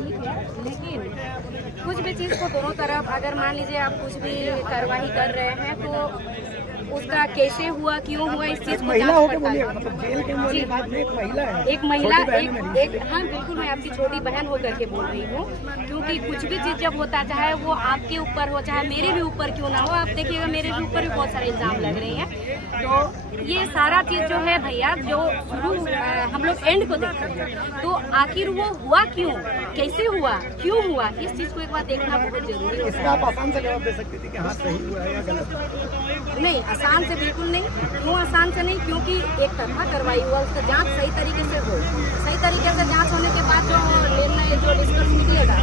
ठीक है, लेकिन कुछ भी चीज़ को दोनों तरफ अगर मान लीजिए आप कुछ भी कार्रवाई कर रहे हैं तो उसका कैसे हुआ, क्यों हुआ, इस चीज को महिला होकर बोलिए, मतलब जेल के अंदर बाद में एक महिला है, एक महिला एक हाँ बिल्कुल, मैं आपकी छोटी बहन होकर के बोल रही हूँ, क्योंकि कुछ भी चीज जब होता चाहे वो आपके ऊपर हो चाहे मेरे भी ऊपर क्यों ना हो, आप देखिएगा मेरे भी ऊपर भी बहुत सारे इल्जाम लग रहे हैं। तो ये सारा चीज जो है भैया, जो शुरू हम लोग एंड को देखते हैं, तो आखिर वो हुआ क्यों, कैसे हुआ, क्यों हुआ, इस चीज को एक बार देखना बहुत जरूरी है। इसका आप आसान से जवाब दे सकती थी कि हाँ सही हुआ है या गलत? नहीं, आसान से बिल्कुल नहीं। क्यों आसान से नहीं? क्योंकि एक तरफा कार्रवाई हुआ, उसका जांच सही तरीके से हो, सही तरीके से जांच होने के बाद जो निर्णय जो निष्कर्ष निकलेगा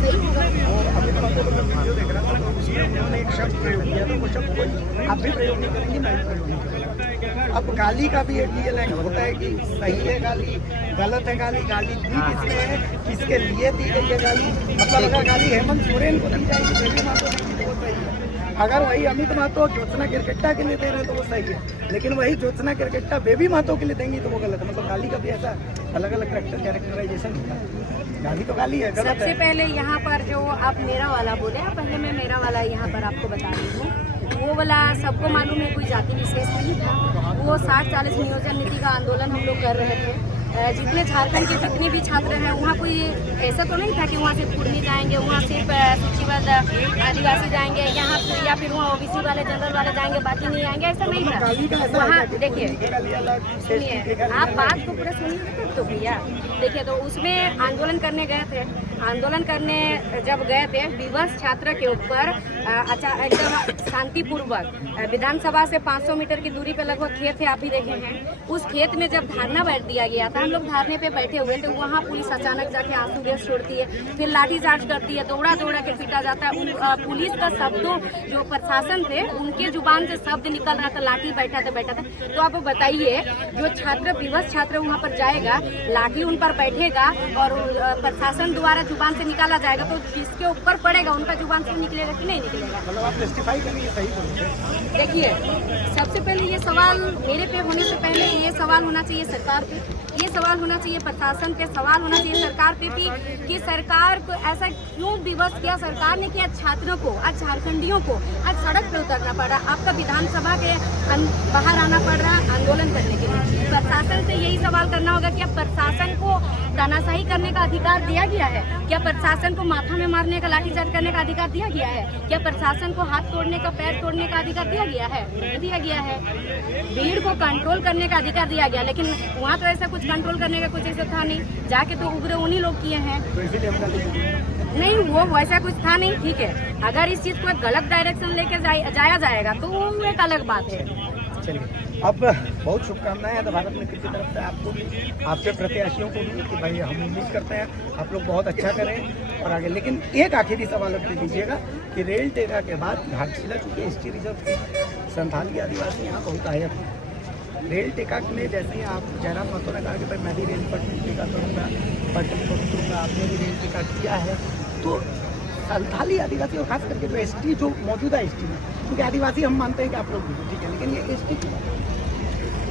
सही होगा। और अभी तो आपको वीडियो देख रहा था तो उसमें उन्होंने एक शब्द प्रयोग किया, तो वो शब्द कोई आप भी प्रयोग नहीं करेंगे, मैं भी प्रयोग नहीं करूँगा। अब गाली का भी एक ये लाइन होता है कि सही है गाली, गलत है गाली, गाली दी किसने है, किसके लिए दी गई है गाली। मतलब अगर गाली हेमंत सोरेन को दी जाएगी, बेबी मातो देंगी तो वो सही है। अगर वही अमित मातो ज्योत्सना किरकेट्टा के लिए दे रहे हैं तो वो सही है, लेकिन वही ज्योत्सना किरकेट्टा बेबी मातो के लिए देंगी तो वो गलत है। मतलब गाली का भी ऐसा अलग अलग कैरेक्टराइजेशन होता है, गाली तो गाली है, गलत है। सबसे पहले यहाँ पर जो आप मेरा वाला बोले, पहले मैं मेरा वाला यहाँ पर आपको बता रही हूँ, वो वाला सबको मालूम है, कोई जाति विशेष नहीं था। वो 60-40 नियोजन नीति का आंदोलन हम लोग कर रहे थे। जितने झारखंड के जितने भी छात्र हैं वहाँ कोई ऐसा तो नहीं था कि वहाँ सिर्फ कुर्मी जाएंगे, वहाँ सिर्फ सूचीबद्ध आदिवासी जाएंगे, यहाँ या फिर वहाँ ओबीसी वाले जनरल वाले जाएंगे, बाकी नहीं आएंगे, ऐसा नहीं था। वहाँ देखिए, सुनिए, आप बात को पूरा सुनिए तो भैया। देखिए, तो उसमें आंदोलन करने गए थे, आंदोलन करने जब गए थे, विवश छात्र के ऊपर एकदम शांतिपूर्वक विधानसभा से 500 मीटर की दूरी पे लगभग खेत है, आप भी देखे हैं, उस खेत में जब धरना बैठ दिया गया था, हम लोग धरने पे बैठे हुए थे, वहाँ पुलिस अचानक जाके आंसू गैस छोड़ती है, फिर लाठीचार्ज करती है, दौड़ा दौड़ा के पीटा जाता है। पुलिस का शब्दों, जो प्रशासन थे उनके जुबान से शब्द निकल रहा था, लाठी बैठा था। तो आप बताइए, जो छात्र विवश छात्र वहाँ पर जाएगा, लाठी उन पर बैठेगा और प्रशासन द्वारा जुबान से निकाला जाएगा, तो जिसके ऊपर पड़ेगा उनका जुबान से निकलेगा कि नहीं निकलेगा? मतलब आप जस्टिफाई करेंगे, सही बोलेंगे। देखिए, सबसे पहले ये सवाल मेरे पे होने से पहले ये सवाल होना चाहिए सरकार पे, ये सवाल होना चाहिए प्रशासन पे, सवाल होना चाहिए सरकार पे कि सरकार को ऐसा क्यों विवश किया सरकार ने कि आज छात्रों को, आज झारखंडियों को आज सड़क पे उतरना पड़ रहा, आपका विधानसभा के बाहर आना पड़ रहा आंदोलन करने के लिए। प्रशासन से यही सवाल करना होगा कि अब प्रशासन को तानाशाही करने का अधिकार दिया गया है क्या? प्रशासन को माथा में मारने का, लाठीचार्ज करने का अधिकार दिया गया है क्या? प्रशासन को हाथ तोड़ने का, पैर तोड़ने का अधिकार दिया गया है? नहीं दिया गया है। भीड़ को कंट्रोल करने का अधिकार दिया गया, लेकिन वहाँ तो ऐसा कुछ कंट्रोल करने का कुछ ऐसा था नहीं, जाके तो उग्र उन्हीं लोग किए हैं। नहीं, वो वैसा कुछ था नहीं, ठीक है। अगर इस चीज को गलत डायरेक्शन लेके जाया जाएगा तो वो एक अलग बात है। चलिए, अब बहुत शुभकामनाएं हैं भारत मित्र की तरफ से आपको भी, आपके प्रत्याशियों को भी, कि भाई हम उम्मीद करते हैं आप लोग बहुत अच्छा करें और आगे। लेकिन एक आखिरी सवाल अब दे दीजिएगा कि रेल टेका के बाद घाटशिला, चूँकि एसटी रिजर्व के संथाली आदिवासी यहाँ बहुत आए थे, रेल टेका में जैसे ही आप जयराम महतो ने कहा कि भाई मैं भी रेल पटरी टेका करूँगा, पटरी करूँगा, आपने भी रेल टेका किया है, तो संथाली आदिवासी और खास करके जो एसटी, जो मौजूदा एसटी में, क्योंकि आदिवासी हम मानते हैं कि आप लोग भी, ठीक है, लेकिन ये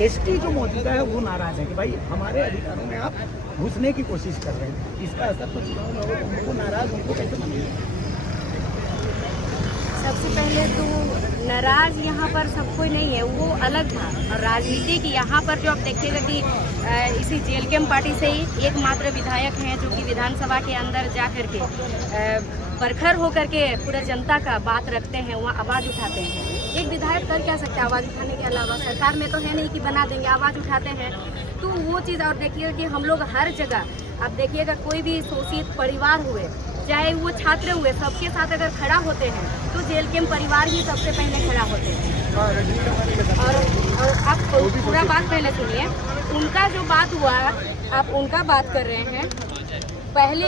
एसटी जो मौजूदा है वो नाराज है कि भाई हमारे अधिकारों में आप घुसने की कोशिश कर रहे हैं, इसका असर तो चुनाव में होगा, उनको नाराज, उनको कैसे मानेंगे? सबसे पहले तो नाराज यहाँ पर सब कोई नहीं है, वो अलग था। और राजनीति की यहाँ पर जो आप देखिएगा कि इसी जेल कैम्प पार्टी से ही एकमात्र विधायक हैं जो कि विधानसभा के अंदर जा कर के प्रखर होकर के पूरा जनता का बात रखते हैं, वहाँ आवाज़ उठाते हैं। एक विधायक कर क्या सकते हैं आवाज़ उठाने के अलावा? सरकार में तो है नहीं कि बना देंगे, आवाज़ उठाते हैं। तो वो चीज़, और देखिए कि हम लोग हर जगह आप देखिएगा, कोई भी शोषित परिवार हुए, चाहे वो छात्र हुए, सबके साथ अगर खड़ा होते हैं तो जेल के परिवार ही सबसे पहले खड़ा होते हैं। और आप पूरा बात पहले सुनिए, उनका जो बात हुआ, आप उनका बात कर रहे हैं। पहले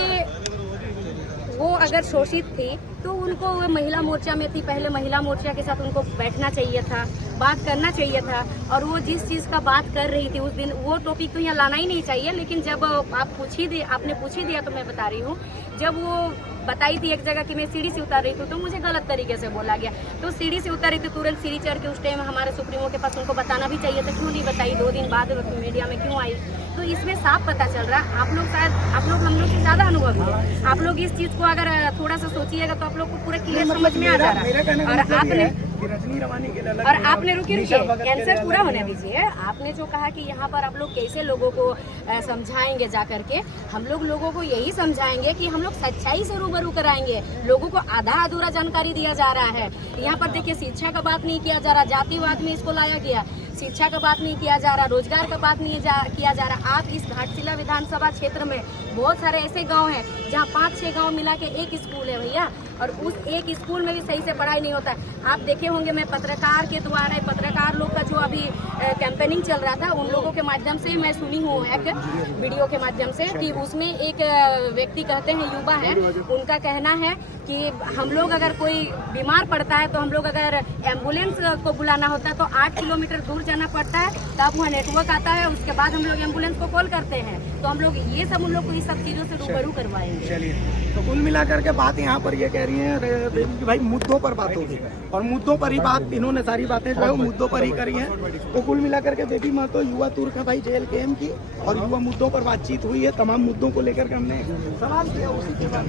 वो अगर शोषित थी तो उनको महिला मोर्चा में थी, पहले महिला मोर्चा के साथ उनको बैठना चाहिए था, बात करना चाहिए था। और वो जिस चीज़ का बात कर रही थी उस दिन, वो टॉपिक तो यहाँ लाना ही नहीं चाहिए, लेकिन जब आपने पूछ ही दिया तो मैं बता रही हूँ। जब वो बताई थी एक जगह कि मैं सीढ़ी से उतर रही थी तो मुझे गलत तरीके से बोला गया, तो सीढ़ी से उतर रही थी, तुरंत सीढ़ी चढ़ के उस टाइम हमारे सुप्रीमो के पास उनको बताना भी चाहिए था, क्यों नहीं बताई? 2 दिन बाद मीडिया में क्यों आई? तो तो इसमें साफ पता चल रहा है। आप लोग शायद हम लोग से ज़्यादा अनुभवी है। आप लोग इस चीज़ को अगर थोड़ा सा सोचिएगा तो आप लोग को पूरा क्लियर समझ में आ जा रहा है। और आपने रजनी रवानी के लिए और आपने रुकिए कैंसर पूरा होने दीजिए। आपने जो कहा कि यहाँ पर आप लोग कैसे लोगों को समझाएंगे जा करके, हम लोग लोगों को यही समझाएंगे कि हम लोग सच्चाई से रूबरू कराएंगे। लोगों को आधा अधूरा जानकारी दिया जा रहा है। यहाँ पर देखिए शिक्षा का बात नहीं किया जा रहा, जातिवाद में इसको लाया गया, शिक्षा का बात नहीं किया जा रहा, रोजगार का बात नहीं किया जा रहा। आप इस घाटशिला विधानसभा क्षेत्र में बहुत सारे ऐसे गांव हैं जहां 5-6 गांव मिला के एक स्कूल है भैया, और उस एक स्कूल में भी सही से पढ़ाई नहीं होता है। आप देखे होंगे, मैं पत्रकार के द्वारा पत्रकार लोग का जो अभी कैंपेनिंग चल रहा था, उन लोगों के माध्यम से मैं सुनी हूँ एक वीडियो के माध्यम से कि उसमें एक व्यक्ति कहते हैं, युवा है, उनका कहना है कि हम लोग अगर कोई बीमार पड़ता है तो हम लोग अगर एम्बुलेंस को बुलाना होता है तो 8 किलोमीटर दूर जाना पड़ता है, तब वहाँ नेटवर्क आता है, उसके बाद हम लोग एम्बुलेंस को कॉल करते हैं। तो हम लोग ये सब उन लोग को इस सब चीज़ों से रूबरू करवाएंगे। चलिए, तो कुल मिलाकर के बात यहाँ पर ये कह रही है कि भाई मुद्दों पर बात होगी, और मुद्दों पर ही बात, इन्होंने सारी बातें जो है मुद्दों पर ही करी हैं। तो कुल मिलाकर के बेबी महतो युवा तुर्क है भाई जेल केम की, और युवा मुद्दों पर बातचीत हुई है। तमाम मुद्दों को लेकर के हमने सवाल किया, उसी के बाद